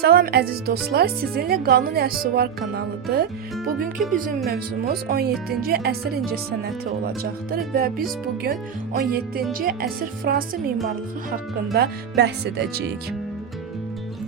Salam əziz dostlar, sizinlə Qanun Əsuvar kanalıdır. Bugünkü bizim mövzumuz 17-ci əsr incəsənəti olacaqdır və biz bugün 17-ci əsr Fransa memarlığı haqqında bəhs edəcəyik.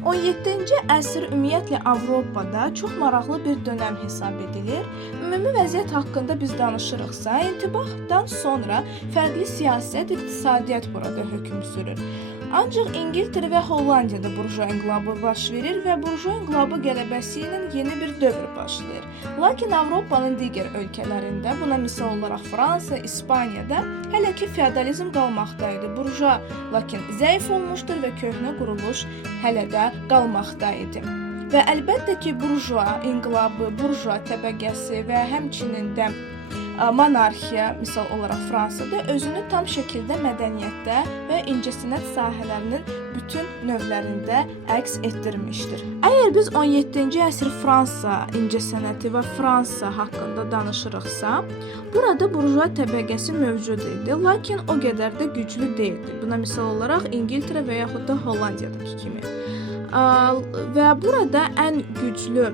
17-ci əsr ümumiyyətlə Avropada çox maraqlı bir dönəm hesab edilir. Ümumi vəziyyət haqqında biz danışırıqsa, intibahdan sonra fərqli siyasət, iqtisadiyyat burada hökm sürür. Ancaq İngiltərə və Hollandiyada burjua inqilabı baş verir və burjua inqilabı qələbəsi ilə yeni bir dövr başlayır. Lakin Avropanın digər ölkələrində, buna misal olaraq Fransa, İspaniyada hələ ki feodalizm qalmaqdaydı. Burjua lakin zəif olmuşdur və köhnə quruluş hələ də qalmaqdaydı. Və əlbəttə ki, burjua inqilabı, burjua təbəqəsi və həmçinin də monarxiya, misal olaraq Fransada özünü tam şəkildə mədəniyyətdə və incəsənət sahələrinin bütün növlərində əks etdirmişdir. Əgər biz 17-ci əsr Fransa incəsənəti və Fransa haqqında danışırıqsa, burada burjua təbəqəsi mövcud idi, lakin o qədər də güclü deyildi. Buna misal olaraq İngiltərə və yaxud da Hollandiyadakı kimi. Və burada ən güclü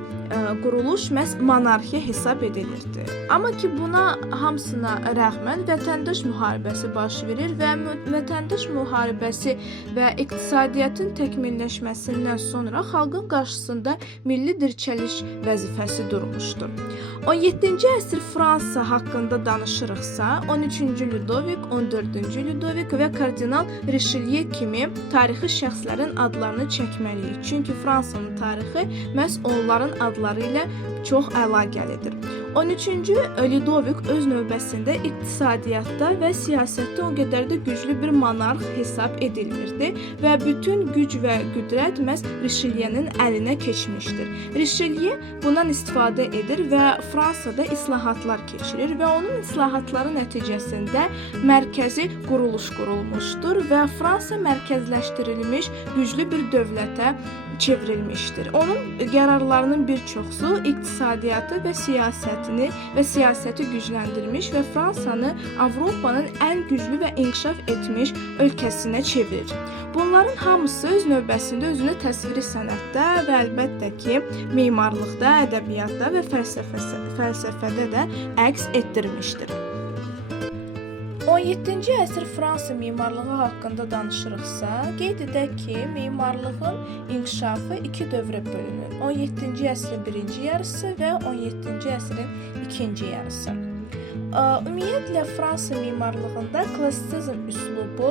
quruluş məhz monarxiya hesab edilirdi. Amma ki buna hamısına rəğmən vətəndaş müharibəsi baş verir və vətəndaş müharibəsi və iqtisadiyyatın təkmilləşməsindən sonra xalqın qarşısında milli dirçəliş vəzifəsi durmuşdur. 17-ci əsr Fransa haqqında danışırıqsa, 13-cü Ludovik, 14-cü Ludovik və kardinal Richelieu kimi tarixi şəxslərin adlarını çəkməliyik. Çünki Fransanın tarixi məhz onların adları ilə çox əlaqəlidir. 13-cü Ludovik öz növbəsində iqtisadiyyatda və siyasətdə o qədər də güclü bir monarx hesab edilmirdi və bütün güc və qüdrət məhz Richelieu-nin əlinə keçmişdir. Richelieu bundan istifadə edir və Fransada islahatlar keçirir və onun islahatları nəticəsində mərkəzi quruluş qurulmuşdur və Fransa mərkəzləşdirilmiş güclü bir dövlətə çevrilmişdir. Onun qərarlarının bir çoxusu iqtisadiyyatı və siyasəti gücləndirmiş və Fransanı Avropanın ən güclü və inkişaf etmiş ölkəsinə çevirir. Bunların hamısı öz növbəsində özünü təsviri sənətdə və əlbəttə ki, memarlıqda, ədəbiyyatda və fəlsəfədə də əks etdirmişdir. 17-ci əsr Fransa memarlığı haqqında danışırıqsa, qeyd edək ki, memarlığın inkişafı iki dövrə bölünür. 17-ci əsrin birinci yarısı və 17-ci əsrin ikinci yarısı. Ümumiyyətlə, Fransa memarlığında klassizm üslubu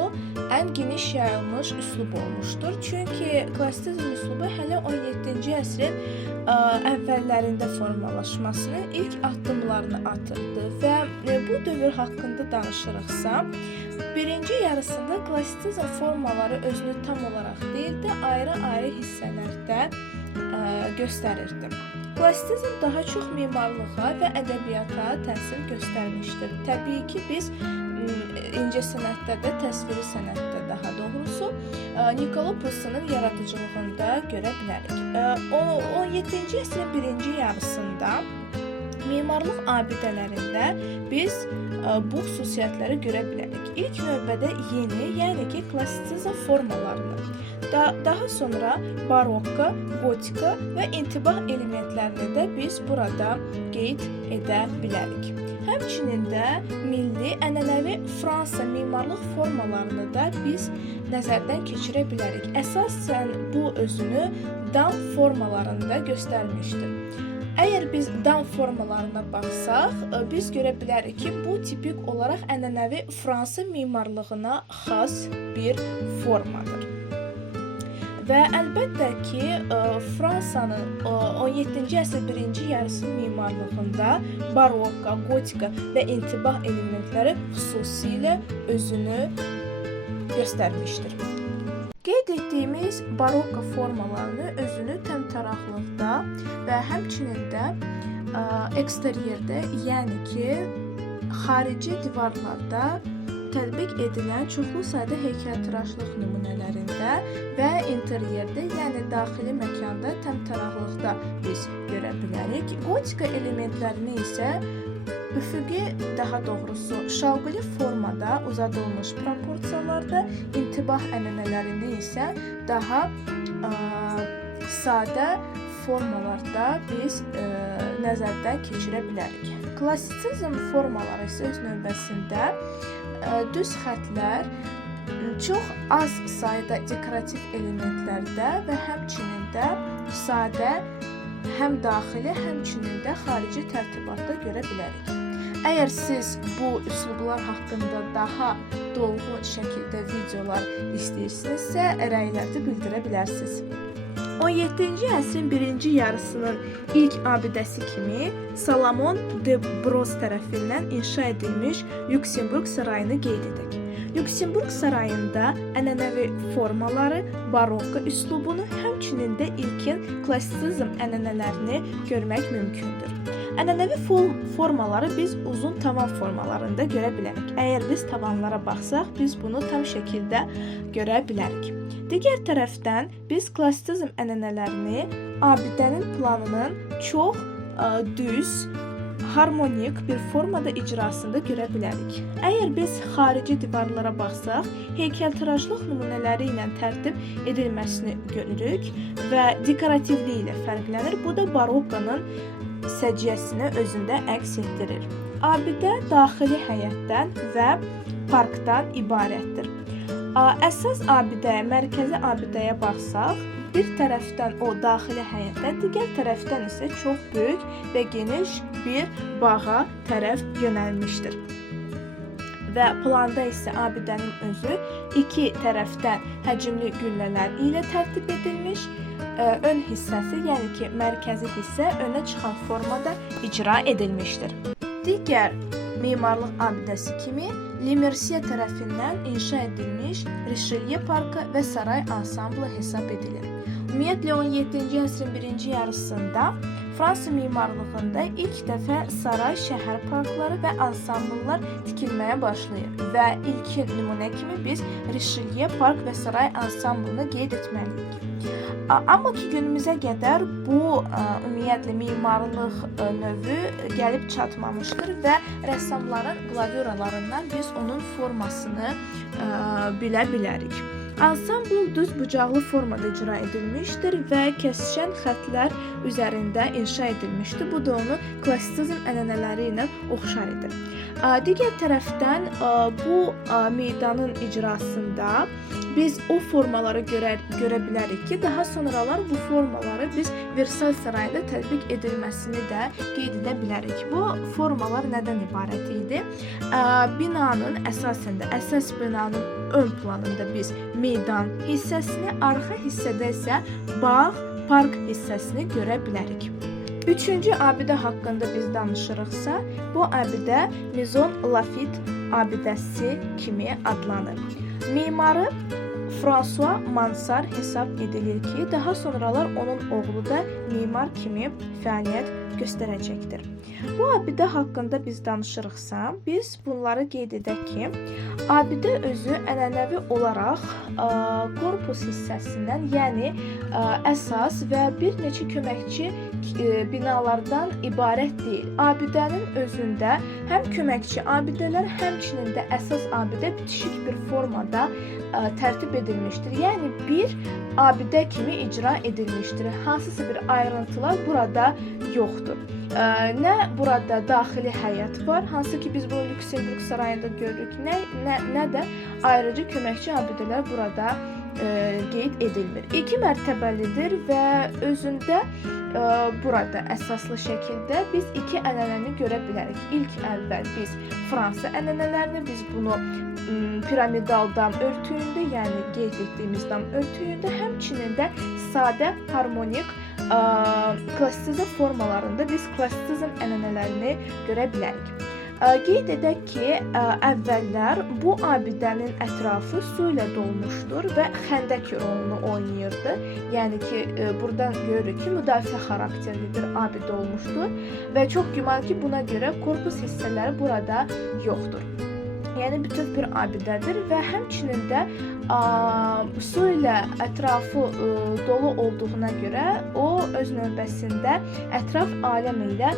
ən geniş yayılmış üslub olmuşdur. Çünki klassizm üslubu hələ 17-ci əsrin əvvəllərində formalaşmasının ilk addımlarını atırdı və bu dövr haqqında danışırıqsa, birinci yarısında klassizm formaları özünü tam olaraq deyil də ayrı-ayrı hissələrdə göstərirdi. Klassizm daha çox memarlığa və ədəbiyyata təsir göstərmişdir. Təbii ki, biz incəsənətdə də, təsviri sənətdə daha doğrusu Nicolas Poussin'in yaradıcılığında görə bilərik. 17-ci əsrin birinci yarısında memarlıq abidələrində biz bu xüsusiyyətləri görə bilərik. İlk növbədə yeni, yəni ki, klassizm formalarını, daha sonra barokka, gotika və intibah elementlərini də biz burada qeyd edə bilərik. Həmçinin də milli, ənənəvi Fransa memarlıq formalarını da biz nəzərdən keçirə bilərik. Əsasən bu özünü dam formalarında göstərmişdir. Əgər biz dam formalarına baxsaq, biz görə bilərik ki, bu tipik olaraq ənənəvi Fransa memarlığına xas bir formadır. Və əlbəttə ki, Fransanın 17-ci əsr birinci yarısı memarlığında barokka, gotika və intibah elementləri xüsusilə özünü göstərmişdir. Qeyd etdiyimiz barokka formalarını özünü təmtəraqlıqda və həmçinin də eksteryerdə, yəni ki, xarici divarlarda tətbiq edilən çoxlu sayda heykəltaraşlıq nümunələrində və interyerdə, yəni daxili məkanda təmtəraqlıqda biz görə bilərik. Gotika elementlərini isə üfüqi, daha doğrusu şalqili formada uzadılmış proporsiyalarda, intibah ənənələrini isə daha sadə formalarda biz nəzərdən keçirə bilərik. Klassisizm formaları isə öz növbəsində düz xətlər çox az sayda dekorativ elementlərdə və həmçinin də sadə, həm daxili, həmçinin də xarici tərtibatda görə bilərik. Əgər siz bu üslublar haqqında daha dolğun şəkildə videolar istəyirsinizsə, rəylərdə bildirə bilərsiniz. 17-ci əsrin birinci yarısının ilk abidəsi kimi Salomon de Bros tərəfindən inşa edilmiş Lüksemburq sarayını qeyd edək. Lüksemburq sarayında ənənəvi formaları, barokko üslubunu, həmçinin də ilkin klassizm ənənələrini görmək mümkündür. Ənənəvi formaları biz uzun tavan formalarında görə bilərik. Əgər biz tavanlara baxsaq, biz bunu tam şəkildə görə bilərik. Digər tərəfdən biz klassizm ənənələrini abidənin planının çox düz, harmonik bir formada icrasında görə bilərik. Əgər biz xarici divarlara baxsaq, heykəltıraşlıq nümunələri ilə tərtib edilməsini görürük və dekorativliyi ilə fərqlənir. Bu da barokkonun səciyyəsini özündə əks etdirir. Abidə daxili həyətdən və parkdan ibarətdir. Əsas abidəyə, mərkəzi abidəyə baxsaq, bir tərəfdən o daxili həyətdə, digər tərəfdən isə çox böyük və geniş bir bağa tərəf yönəlmişdir. Və planda isə abidənin özü iki tərəfdən həcmli güllələr ilə tərtib edilmiş, ön hissəsi, yəni ki, mərkəzi hissə önə çıxan formada icra edilmişdir. Digər memarlıq abidəsi kimi Le Mercier tərəfindən inşa edilmiş Richelieu parkı və saray ansamblı hesab edilir. Ümumiyyətlə 17-ci əsrin birinci yarısında Fransa memarlığında ilk dəfə saray, şəhər parkları və ansambllar tikilməyə başlayır və ilkin nümunə kimi biz Richelieu park və saray ansamblını qeyd etməliyik. Amma ki, günümüzə qədər bu ümumiyyətlə memarlıq növü gəlib çatmamışdır və rəssamların qlavüralarından biz onun formasını bilə bilərik. Ansambl düz bucaqlı formada icra edilmişdir və kəsişən xətlər üzərində inşa edilmişdir. Bu da onu klassizm ənənələri ilə oxşar edir. Digər tərəfdən bu meydanın icrasında biz o formaları görə bilərik ki, daha sonralar bu formaları biz Versal sarayında tətbiq edilməsini də qeyd edə bilərik. Bu formalar nədən ibarət idi? Binanın əsasında, əsas binanın ön planında biz meydan hissəsini, arxa hissədə isə bağ, park hissəsini görə bilərik. Üçüncü abidə haqqında biz danışırıqsa, bu abidə Maison Lafite abidəsi kimi adlanır. Memarı François Mansart hesab edilir ki, daha sonralar onun oğlu da memar kimi fəaliyyət göstərəcəkdir. Bu abidə haqqında biz danışırıqsa, biz bunları qeyd edək ki, abidə özü ənənəvi olaraq korpus hissəsindən, yəni əsas və bir neçə köməkçi binalardan ibarət deyil. Abidənin özündə həm köməkçi abidələr, həmçinin də əsas abidə bitişik bir formada tərtib edilmişdir. Yəni bir abidə kimi icra edilmişdir. Hansısa bir ayrıntılar burada yoxdur. Nə burada daxili həyət var, hansı ki biz bunu Lüksemburq sarayında görürük, nə də ayrıcı köməkçi abidələr burada qeyd edilmir. 2 mərtəbəlidir və özündə burada əsaslı şəkildə biz 2 ənənəni görə bilərik. İlk əvvəl biz Fransa ənənələrini, biz bunu piramidal dam örtüyündə, yəni qeyd etdiyimiz dam örtüyündə, həmçinin də sadə, harmonik klassizm formalarında biz klassizm ənənələrini görə bilərik. Qeyd edək ki, əvvəllər bu abidənin ətrafı su ilə dolmuşdur və xəndək rolunu oynayırdı. Yəni ki, buradan görürük ki, müdafiə xarakterli bir abidə olmuşdur və çox güman ki, buna görə korpus hissələri burada yoxdur. Yəni bütöv bir abidədir və həmçinin də su ilə ətrafı dolu olduğuna görə o öz növbəsində ətraf aləm ilə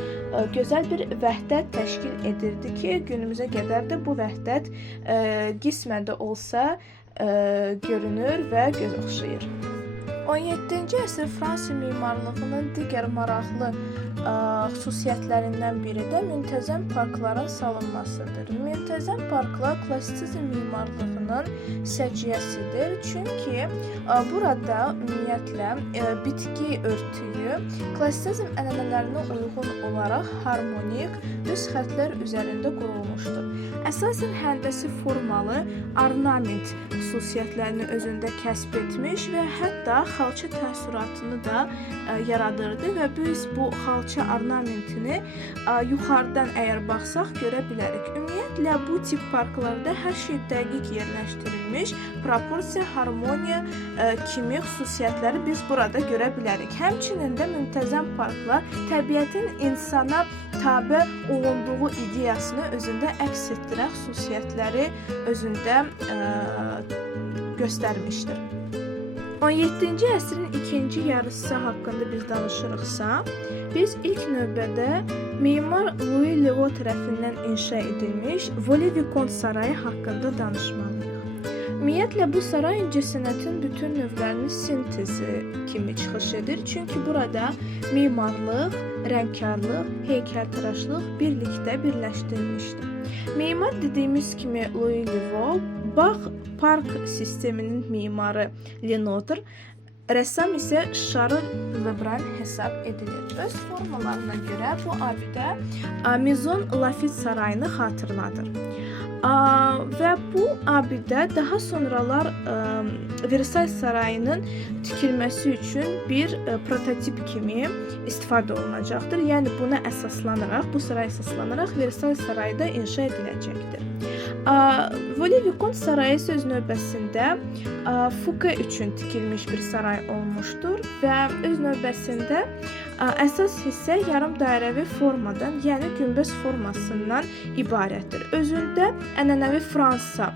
gözəl bir vəhdət təşkil edirdi ki, günümüzə qədər də bu vəhdət qismən də olsa görünür və göz oxşayır. 17-ci əsr Fransa memarlığının digər maraqlı xüsusiyyətlərindən biri də müntəzəm parkların salınmasıdır. Müntəzəm parklar klassizm memarlığının səciyyəsidir. Çünki burada ümumiyyətlə bitki örtüyü klassizm ənənələrinə uyğun olaraq harmonik, düz xəttlər üzərində qurulmuşdur. Əsasən həndəsi formalı ornament xüsusiyyətlərini özündə kəsb etmiş və hətta xalça təəssüratını da yaradırdı və biz bu xalça ornamentini yuxarıdan əgər baxsaq görə bilərik. Ümumiyyətlə bu tip parklarda hər şey dəqiq yerləşdirilmiş, proporsiya, harmoniya kimi xüsusiyyətləri biz burada görə bilərik. Həmçinin də müntəzəm parklar təbiətin insana tabe olunduğu ideyasını özündə əks etdirən xüsusiyyətləri özündə göstərmişdir. 17-ci əsrin ikinci yarısı haqqında biz danışırıqsa, biz ilk növbədə mimar Louis Levaux tərəfindən inşa edilmiş Vaux-le-Vicomte sarayı haqqında danışmalıyıq. Ümumiyyətlə, bu saray incəsənətin bütün növlərinin sintezi kimi çıxış edir. Çünki burada mimarlıq, rəngkarlıq, heykəltaraşlıq birlikdə birləşdirilmişdir. Mimar dediyimiz kimi Louis Levaux, bağ park sisteminin mimarı Lenotre, rəssam isə Charles Lebrun hesab edilir. Öz formalarına görə bu abidə Maison Lafite sarayını xatırladır. Və bu abidə daha sonralar Versailles sarayının tikilməsi üçün bir prototip kimi istifadə olunacaqdır. Yəni buna əsaslanaraq, bu saray əsaslanaraq Versailles sarayı da inşa ediləcəkdir. Vaux-le-Vicomte sarayı söz növbəsində Fouquet üçün tikilmiş bir saray olmuşdur və öz növbəsində əsas hissə yarım dairəvi formadan, yəni günbəz formasından ibarətdir. Özündə ənənəvi Fransa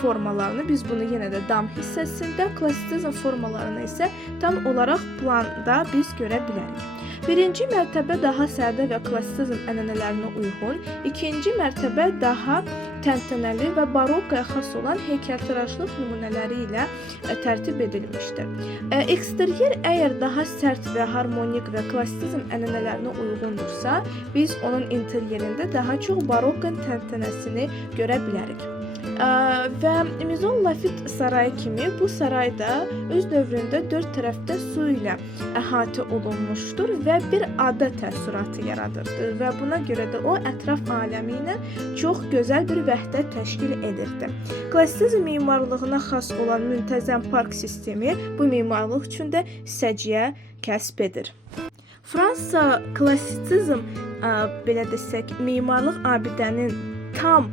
formalarını, biz bunu yenə də dam hissəsində, klassizm formalarını isə tam olaraq planda biz görə bilərik. Birinci mərtəbə daha sədə və klassizm ənənələrinə uyğun, ikinci mərtəbə daha təntənəli və barokaya xas olan heykəltaraşlıq nümunələri ilə tərtib edilmişdir. Eksteryer əgər daha sərt və harmonik və klassizm ənənələrinə uyğundursa, biz onun interyerində daha çox barokun təntənəsini görə bilərik. Və Maison Lafite sarayı kimi bu saray da öz dövründə dörd tərəfdə su ilə əhatə olunmuşdur və bir ada təəssüratı yaradırdı və buna görə də o ətraf aləmi ilə çox gözəl bir vəhdət təşkil edirdi. Klassizm memarlığına xas olan müntəzəm park sistemi bu memarlıq üçün də səciyyə kəsb edir. Fransa klassizm, belə desək, memarlıq abidənin tam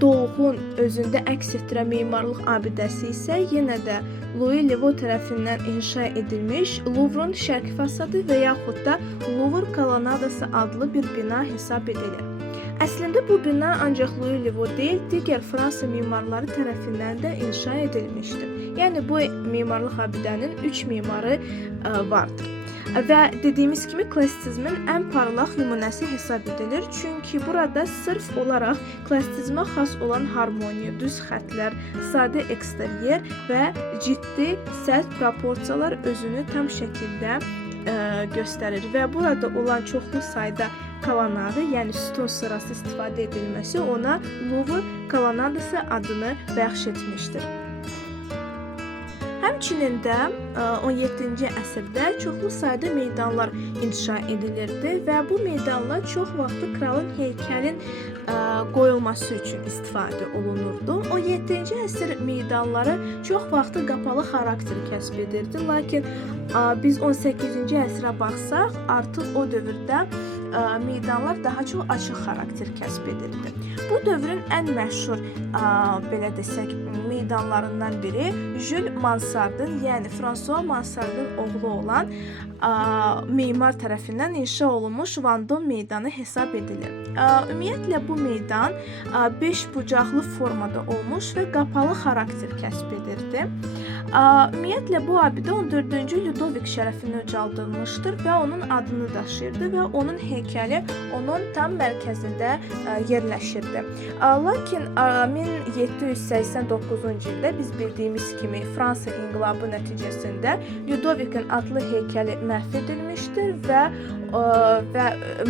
dolğun özündə əks etdirən memarlıq abidəsi isə yenə də Louis Levaux tərəfindən inşa edilmiş Louvre-un şərqi fasadı və yaxud da Louvre kolonnadası adlı bir bina hesab edilir. Əslində bu bina ancaq Louis Levaux deyil, digər Fransa memarları tərəfindən də inşa edilmişdir. Yəni bu memarlıq abidənin 3 memarı vardır. Və dediyimiz kimi klassizmin ən parlaq nümunəsi hesab edilir. Çünki burada sırf olaraq klassizmə xas olan harmoniya, düz xəttlər, sadə eksteryer və ciddi sərt proporsiyalar özünü tam şəkildə göstərir. Və burada olan çoxlu sayda kolonnadı, yəni sütun sırası istifadə edilməsi ona Louvre kolonnadası adını bəxş etmişdir. Həmçinin də 17-ci əsrdə çoxlu sayda meydanlar inşa edilirdi və bu meydanlar çox vaxtı kralın heykəlin qoyulması üçün istifadə olunurdu. 17-ci əsr meydanları çox vaxtı qapalı xarakter kəsb edirdi, lakin biz 18-ci əsrə baxsaq, artıq o dövrdə meydanlar daha çox açıq xarakter kəsb edirdi. Bu dövrün ən məşhur, belə desək, meydanlarından biri Jules Mansardın, yəni François Mansardın oğlu olan memar tərəfindən inşa olunmuş Vendôme meydanı hesab edilir. Ümumiyyətlə bu meydan 5 bucaqlı formada olmuş və qapalı xarakter kəsb edirdi. Ümumiyyətlə bu abidə 14-cü Ludovik şərəfinə ucaldılmışdır və onun adını daşıyırdı və onun heykəli onun tam mərkəzində yerləşirdi. Lakin 1789-cu ildə biz bildiyimiz kimi Fransa inqilabı nəticəsində Ludovikin adlı heykəli məhv edilmişdir və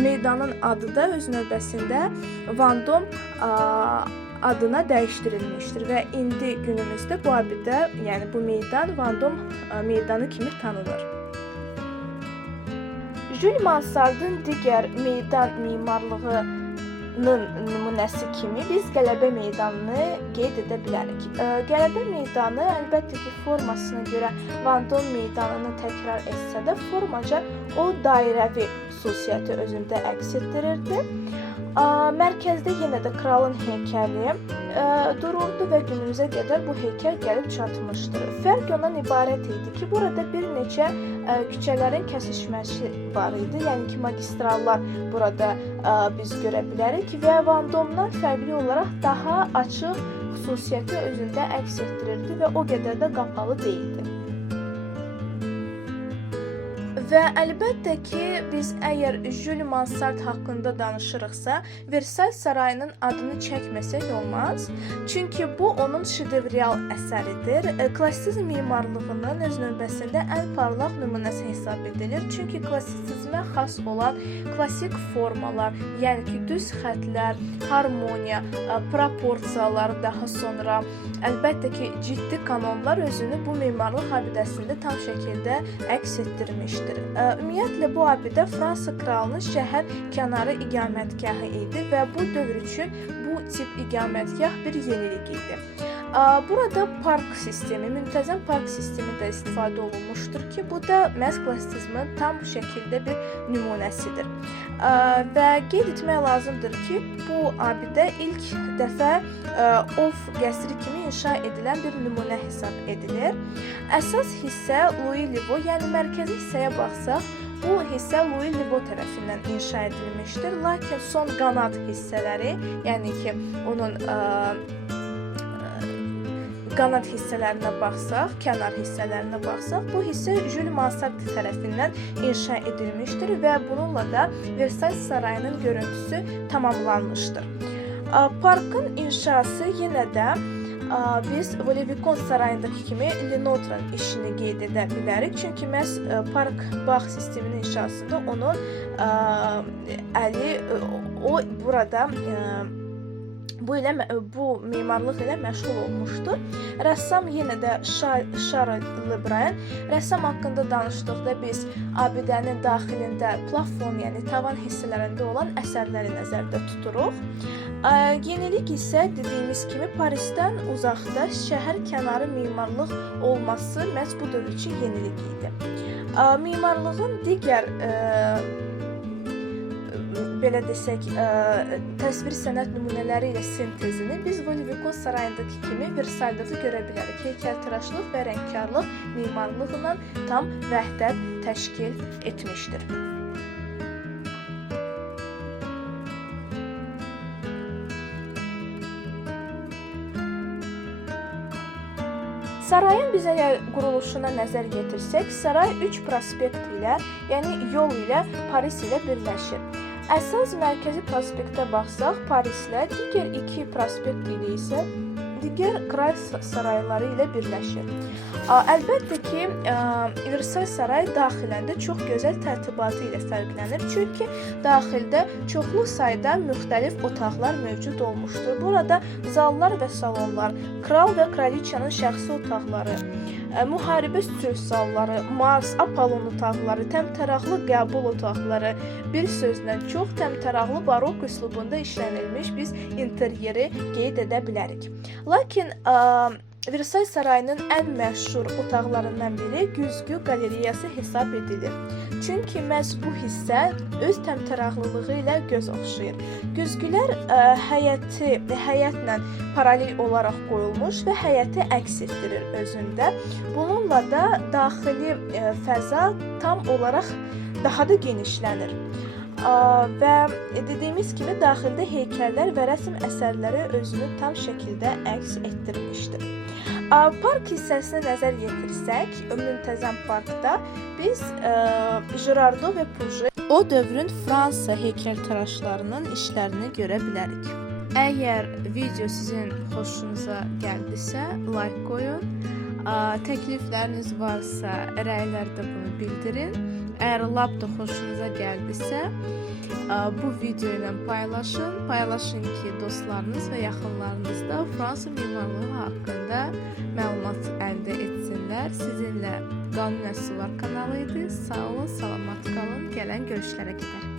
meydanın adı da öz növbəsində Vendôme adına dəyişdirilmişdir və indi günümüzdə bu abidə, yəni bu meydan Vendôme meydanı kimi tanınır. Jules Mansardın digər meydan memarlığının nümunəsi kimi biz Qələbə meydanını qeyd edə bilərik. Qələbə meydanı əlbəttə ki, formasına görə Vendôme meydanını təkrar etsə də formaca o dairəvi xüsusiyyəti özündə əks etdirirdi. Mərkəzdə yenə də kralın heykəli dururdu və günümüzə qədər bu heykəl gəlib çatmışdır. Fərq ondan ibarət idi ki, burada bir neçə küçələrin kəsişməsi var idi, yəni ki, magistrallar burada biz görə bilərik və Vendôme-dan fərqli olaraq daha açıq xüsusiyyəti özündə əks etdirirdi və o qədər də qapalı deyildi. Və əlbəttə ki, biz əgər Jules Mansard haqqında danışırıqsa, Versailles sarayının adını çəkməsək olmaz. Çünki bu onun şedevrial əsəridir. Klassizm memarlığının öz növbəsində ən parlaq nümunəsi hesab edilir. Çünki klassisizmə xas olan klassik formalar, yəni ki, düz xətlər, harmoniya, proporsiyalar, daha sonra əlbəttə ki, ciddi kanonlar özünü bu memarlıq abidəsində tam şəkildə əks etdirmişdir. Ümumiyyətlə bu abidə Fransa kralının şəhər kənarı iqamətgahı idi və bu dövr üçün bu tip iqamətgah bir yenilik idi. Burada park sistemi, müntəzəm park sistemi də istifadə olunmuşdur ki, bu da məhz klassizmin tam şəkildə bir nümunəsidir. Və qeyd etmək lazımdır ki, bu abidə ilk dəfə Of qəsri kimi inşa edilən bir nümunə hesab edilir. Əsas hissə Louis Livo, yəni mərkəzi hissəyə baxsaq, bu hissə Louis Livo tərəfindən inşa edilmişdir. Lakin son qanad hissələri, yəni ki, onun qanad hissələrinə baxsaq, kənar hissələrinə baxsaq, bu hissə Jules Mansard tərəfindən inşa edilmişdir və bununla da Versailles sarayının görüntüsü tamamlanmışdır. Parkın inşası yenə də biz Vaux-le-Vicomte sarayındakı kimi Lenotre'ın işini qeyd edə bilərik. Çünki məhz park bağ sisteminin inşasında onun əli, o burada bu memarlıq ilə məşğul olmuşdur. Rəssam yenə də Charles Lebrun. Rəssam haqqında danışdıqda biz abidənin daxilində plafon, yəni tavan hissələrində olan əsərləri nəzərdə tuturuq. Yenilik isə dediyimiz kimi Parisdən uzaqda şəhər kənarı memarlıq olması məhz bu dövr üçün yenilik idi. Memarlığın digər belə desək, təsvir sənət nümunələri ilə sintezini biz Vaux-le-Vicomte sarayındakı kimi Versailles'da görə bilərik. Heykəltıraşlıq və rəngkarlıq memarlığla tam vəhdət təşkil etmişdir. Sarayın biz əgər quruluşuna nəzər yetirsək, saray 3 prospekt ilə, yəni yol ilə Paris ilə birləşir. Əsas mərkəzi prospektə baxsaq, Parislə, digər 2 prospekt ilə isə digər kral sarayları ilə birləşir. Əlbəttə ki, Versailles sarayı daxiləndə çox gözəl tərtibatı ilə fərqlənir. Çünki daxildə çoxlu sayda müxtəlif otaqlar mövcud olmuşdur. Burada zallar və salonlar, kral və kraliçanın şəxsi otaqları, müharibə sülh zalları, Mars, Apollon otaqları, təmtəraqlı qəbul otaqları, bir sözlə çox təmtəraqlı barok üslubunda işlənilmiş biz interyeri qeyd edə bilərik. Lakin Versailles sarayının ən məşhur otaqlarından biri güzgü qalereyası hesab edilir. Çünki məhz bu hissə öz təmtəraqlılığı ilə göz oxşayır. Güzgülər həyətlə paralel olaraq qoyulmuş və həyəti əks etdirir özündə. Bununla da daxili fəza tam olaraq daha da genişlənir. Və dediyimiz kimi daxildə heykəllər və rəsm əsərləri özünü tam şəkildə əks etdirmişdir. Park hissəsinə nəzər yetirsək, müntəzəm parkda biz Girardo və Puget o dövrün Fransa heykəltaraşlarının işlərini görə bilərik. Əgər video sizin xoşunuza gəldisə, like qoyun. Təklifləriniz varsa, rəylərdə bunu bildirin. Əgər lap da xoşunuza gəldisə, bu video ilə paylaşın. Paylaşın ki, dostlarınız və yaxınlarınız da Fransa memarlığı haqqında məlumat əldə etsinlər. Sizinlə Qanun Nəsli var kanalı idi. Sağ olun, salamat qalın. Gələn görüşlərə qədər.